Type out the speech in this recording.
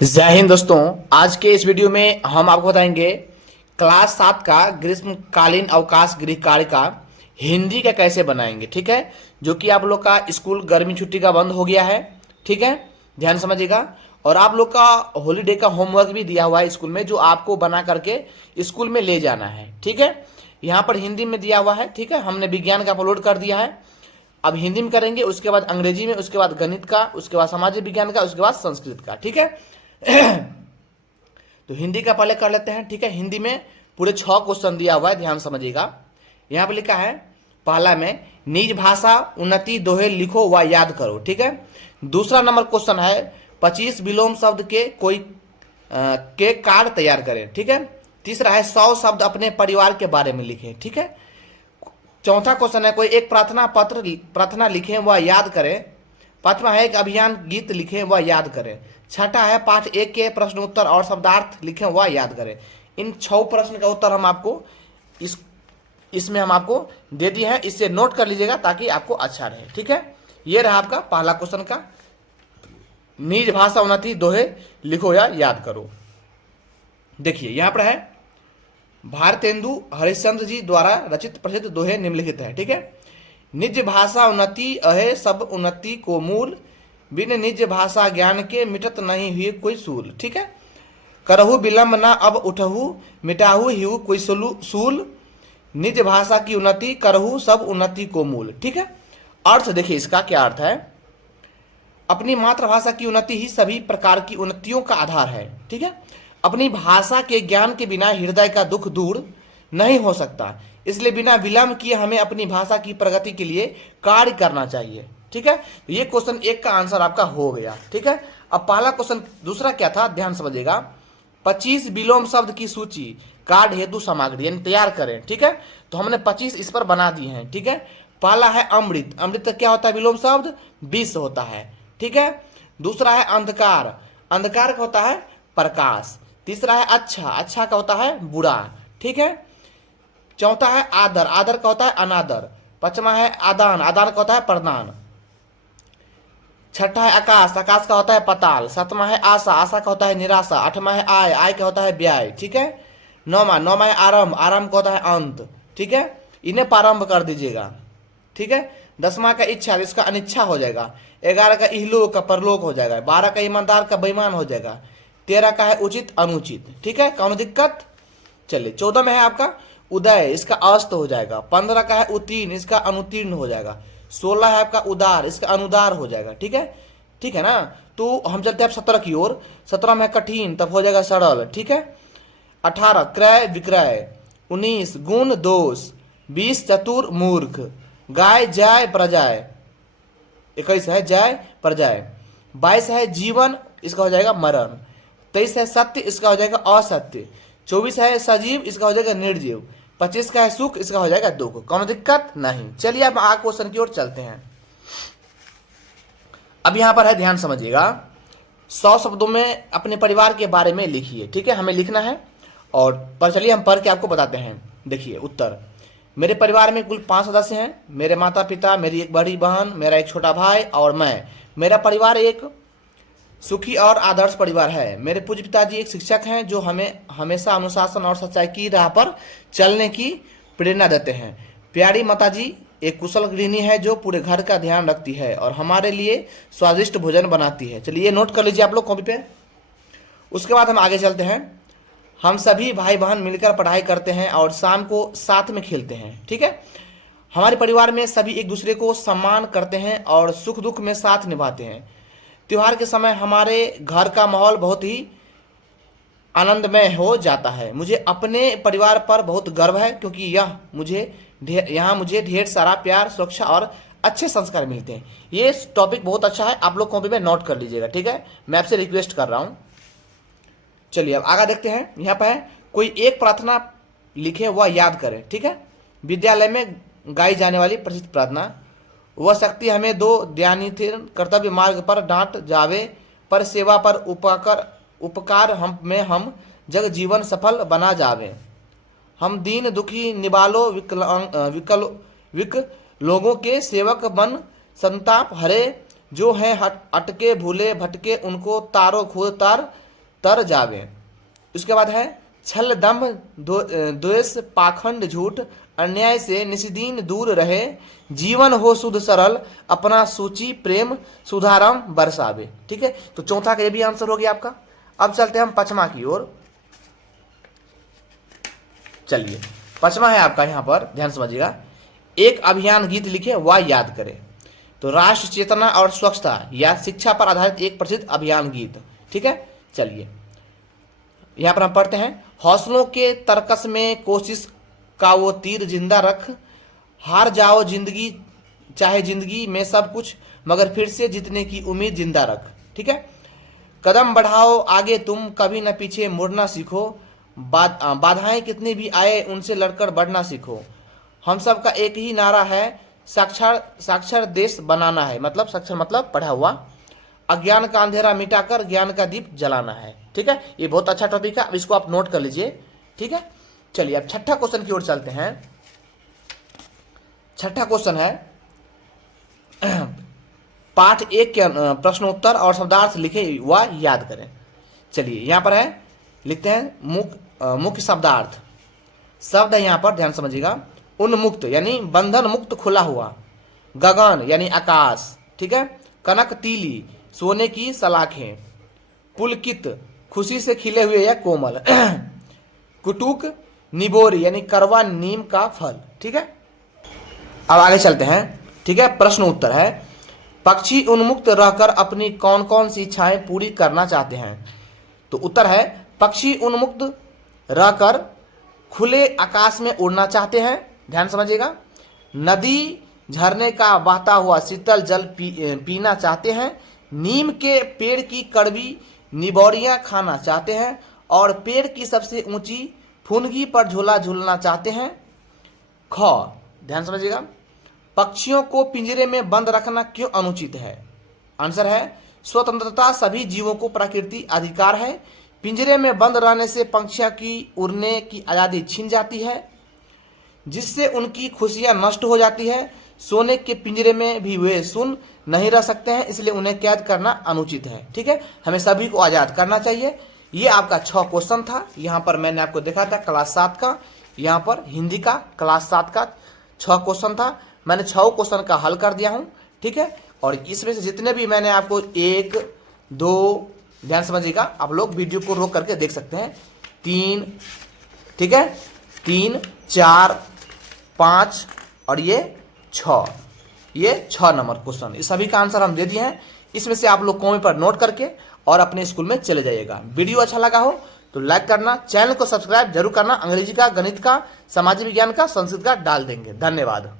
जय हिंद दोस्तों। आज के इस वीडियो में हम आपको बताएंगे क्लास 7 का ग्रीष्मकालीन अवकाश गृह कार्य का हिंदी का कैसे बनाएंगे। ठीक है, जो कि आप लोग का स्कूल गर्मी छुट्टी का बंद हो गया है। ठीक है, ध्यान समझिएगा। और आप लोग का हॉलीडे का होमवर्क भी दिया हुआ है स्कूल में, जो आपको बना करके स्कूल में ले जाना है। ठीक है, यहाँ पर हिंदी में दिया हुआ है। ठीक है, हमने विज्ञान का अपलोड कर दिया है। अब हिंदी में करेंगे, उसके बाद अंग्रेजी में, उसके बाद गणित का, उसके बाद सामाजिक विज्ञान का, उसके बाद संस्कृत का। ठीक है, तो हिंदी का पहले कर लेते हैं। ठीक है, हिंदी में पूरे 6 क्वेश्चन दिया हुआ है, ध्यान समझिएगा। यहाँ पे लिखा है पहला में निज भाषा उन्नति दोहे लिखो व याद करो। ठीक है, दूसरा नंबर क्वेश्चन है 25 विलोम शब्द के कोई के कार्ड तैयार करें। ठीक है, तीसरा है 100 शब्द अपने परिवार के बारे में लिखें। ठीक है, चौथा क्वेश्चन है कोई एक प्रार्थना लिखें व याद करें। पांचवा है एक अभियान गीत लिखें व याद करें। छठा है पाठ 1 के प्रश्नोत्तर और शब्दार्थ लिखें व याद करें। इन 6 प्रश्न का उत्तर हम आपको इसमें हम आपको दे दिए हैं, इससे नोट कर लीजिएगा ताकि आपको अच्छा रहे। ठीक है, ये रहा आपका पहला क्वेश्चन का निज भाषा उन्नति दोहे लिखो या याद करो। देखिए यहाँ पर है भारतेंदु हरिश्चंद्र जी द्वारा रचित प्रसिद्ध दोहे निम्नलिखित है। ठीक है, निज भाषा उन्नति अहे सब उन्नति को मूल, बिन निज भाषा ज्ञान के मिटत नहीं हुई कोई सूल। ठीक है, करहु विलम्ब न अब उठहु मिटाहु हिउ कोई सूल, निज भाषा की उन्नति करहु सब उन्नति को मूल। ठीक है, अर्थ देखिए इसका क्या अर्थ है। अपनी मातृभाषा की उन्नति ही सभी प्रकार की उन्नतियों का आधार है। ठीक है, अपनी भाषा के ज्ञान के बिना हृदय का दुख दूर नहीं हो सकता, इसलिए बिना विलंब किए हमें अपनी भाषा की प्रगति के लिए कार्य करना चाहिए। ठीक है, तो ये क्वेश्चन 1 का आंसर आपका हो गया। ठीक है, अब पहला क्वेश्चन दूसरा क्या था, ध्यान समझिएगा। 25 विलोम शब्द की सूची कार्ड हेतु सामग्री यानी तैयार करें। ठीक है, तो हमने 25 इस पर बना दिए हैं। ठीक है, पहला है अमृत। अमृत का क्या होता है विलोम शब्द 20 होता है। ठीक है, दूसरा है अंधकार। अंधकार का होता है प्रकाश। तीसरा है अच्छा। अच्छा का होता है बुरा। ठीक है, चौथा है आदर। आदर का होता है अनादर। पांचवा है आदान। आदान का होता है प्रदान। छठा है आकाश। आकाश का होता है पाताल। सातवां है आशा। आशा का होता है निराशा। आठवां है आय। आय का होता है व्यय। ठीक है, नौवां है आरंभ। आरंभ का होता है अंत। ठीक है, इन्हें प्रारंभ कर दीजिएगा। ठीक है, 10वां का इच्छा, इसका अनिच्छा हो जाएगा। 11 का इहलोक का परलोक हो जाएगा। 12 का ईमानदार का बेईमान हो जाएगा। 13 का है उचित अनुचित। ठीक है, कौन दिक्कत। चलिए 14 में है आपका उदय, इसका अस्त हो जाएगा। 15 का है उत्तीर्ण, इसका अनुतीर्ण हो जाएगा। 16 है आपका उदार, इसका अनुदार हो जाएगा। ठीक है, ठीक है ना। तो हम चलते हैं 17 की ओर। 17 में है कठिन, तब हो जाएगा सरल। ठीक है, 18 क्रय विक्रय। 19 गुण दोष। 20 चतुर मूर्ख। गाय जाय प्रजाय। 21 है जय प्रजाय। 22 है जीवन, इसका हो जाएगा मरण। 23 है सत्य, इसका हो जाएगा असत्य। 24 है सजीव, इसका हो जाएगा निर्जीव। 25 का है सुख, इसका हो जाएगा दुख। कौन दिक्कत नहीं। चलिए अब आगे क्वेश्चन की ओर चलते हैं। अब यहां पर है ध्यान समझिएगा, 100 शब्दों में अपने परिवार के बारे में लिखिए। ठीक है, हमें लिखना है और पर चलिए हम पढ़ के आपको बताते हैं। देखिए उत्तर, मेरे परिवार में कुल 5 सदस्य हैं। मेरे माता पिता, मेरी एक बड़ी बहन, मेरा एक छोटा भाई और मैं। मेरा परिवार एक सुखी और आदर्श परिवार है। मेरे पूज्य पिताजी एक शिक्षक हैं जो हमें हमेशा अनुशासन और सच्चाई की राह पर चलने की प्रेरणा देते हैं। प्यारी माताजी एक कुशल गृहिणी है जो पूरे घर का ध्यान रखती है और हमारे लिए स्वादिष्ट भोजन बनाती है। चलिए ये नोट कर लीजिए आप लोग कॉपी पे। उसके बाद हम आगे चलते हैं। हम सभी भाई बहन मिलकर पढ़ाई करते हैं और शाम को साथ में खेलते हैं। ठीक है, हमारे परिवार में सभी एक दूसरे को सम्मान करते हैं और सुख दुख में साथ निभाते हैं। त्योहार के समय हमारे घर का माहौल बहुत ही आनंदमय हो जाता है। मुझे अपने परिवार पर बहुत गर्व है क्योंकि यहाँ मुझे ढेर सारा प्यार, सुरक्षा और अच्छे संस्कार मिलते हैं। ये टॉपिक बहुत अच्छा है, आप लोग कॉपी में नोट कर लीजिएगा। ठीक है, मैं आपसे रिक्वेस्ट कर रहा हूँ। चलिए अब आगे देखते हैं। यहाँ पर है कोई एक प्रार्थना लिखे व याद करें। ठीक है, विद्यालय में गाई जाने वाली प्रसिद्ध प्रार्थना, वह शक्ति हमें दो ध्यानिथिर कर्तव्य मार्ग पर डांट जावे, पर सेवा पर उपकार हम जग जीवन सफल बना जावे। हम दीन दुखी निबालो विक लोगों के सेवक बन संताप हरे, जो हैं अटके भूले भटके उनको तारो खुद तार तर जावे। उसके बाद है छल दंभ द्वेष पाखंड झूठ अन्याय से निस्दीन दूर रहे, जीवन हो शुद्ध सरल अपना सूची प्रेम सुधारम बरसावे। ठीक है, तो चौथा का ये भी आंसर हो गया आपका। अब चलते हैं हम पचमा की ओर। चलिए पचमा है आपका, यहां पर ध्यान समझिएगा, एक अभियान गीत लिखे व याद करें। तो राष्ट्र चेतना और स्वच्छता या शिक्षा पर आधारित एक प्रसिद्ध अभियान गीत। ठीक है, चलिए यहां पर हम पढ़ते हैं, हौसलों के तरकस में कोशिश का वो तीर जिंदा रख, हार जाओ जिंदगी चाहे जिंदगी में सब कुछ मगर फिर से जीतने की उम्मीद जिंदा रख। ठीक है, कदम बढ़ाओ आगे तुम कभी न पीछे मुड़ना सीखो, बाधाएं कितनी भी आए उनसे लड़कर बढ़ना सीखो, हम सब का एक ही नारा है साक्षर देश बनाना है। मतलब साक्षर मतलब पढ़ा हुआ, अज्ञान का अंधेरा मिटाकर ज्ञान का दीप जलाना है। ठीक है, ये बहुत अच्छा टॉपिक है, अब इसको आप नोट कर लीजिए। ठीक है, चलिए अब छठा क्वेश्चन की ओर चलते हैं। छठा क्वेश्चन है पाठ 1 के प्रश्नोत्तर और शब्दार्थ लिखे व याद करें। चलिए यहां पर है, लिखते हैं मुख्य शब्दार्थ। शब्द है यहां पर, ध्यान समझिएगा, उन्मुक्त यानी बंधन मुक्त खुला हुआ, गगन यानी आकाश। ठीक है, कनक तीली सोने की सलाखें, पुलकित खुशी से खिले हुए या कोमल, कुटुक निबोरी यानी करवा नीम का फल। ठीक है, अब आगे चलते हैं। ठीक है, प्रश्न उत्तर है, पक्षी उन्मुक्त रहकर अपनी कौन कौन सी इच्छाएं पूरी करना चाहते हैं। तो उत्तर है, पक्षी उन्मुक्त रहकर खुले आकाश में उड़ना चाहते हैं। ध्यान समझिएगा, नदी झरने का बहता हुआ शीतल जल पीना चाहते हैं, नीम के पेड़ की कड़वी निबोरियां खाना चाहते हैं, और पेड़ की सबसे ऊंची फुनगी पर झूला झूलना चाहते हैं। ख, ध्यान समझिएगा, पक्षियों को पिंजरे में बंद रखना क्यों अनुचित है। आंसर है, स्वतंत्रता सभी जीवों को प्रकृति अधिकार है, पिंजरे में बंद रहने से पक्षियों की उड़ने की आज़ादी छीन जाती है, जिससे उनकी खुशियां नष्ट हो जाती है, सोने के पिंजरे में भी वे सुन नहीं रह सकते हैं, इसलिए उन्हें कैद करना अनुचित है। ठीक है, हमें सभी को आज़ाद करना चाहिए। ये आपका 6 क्वेश्चन था। यहाँ पर मैंने आपको देखा था क्लास 7 का, यहाँ पर हिंदी का क्लास 7 का 6 क्वेश्चन था। मैंने 6 क्वेश्चन का हल कर दिया हूँ। ठीक है, और इसमें से जितने भी मैंने आपको 1, 2, ध्यान समझिएगा, आप लोग वीडियो को रोक करके देख सकते हैं, 3, ठीक है, 3, 4, 5 और ये 6, ये 6 नंबर क्वेश्चन, इस सभी का आंसर हम दे दिए हैं। इसमें से आप लोग कॉपी पर नोट करके और अपने स्कूल में चले जाइएगा। वीडियो अच्छा लगा हो तो लाइक करना, चैनल को सब्सक्राइब जरूर करना। अंग्रेजी का, गणित का, सामाजिक विज्ञान का, संस्कृत का डाल देंगे। धन्यवाद।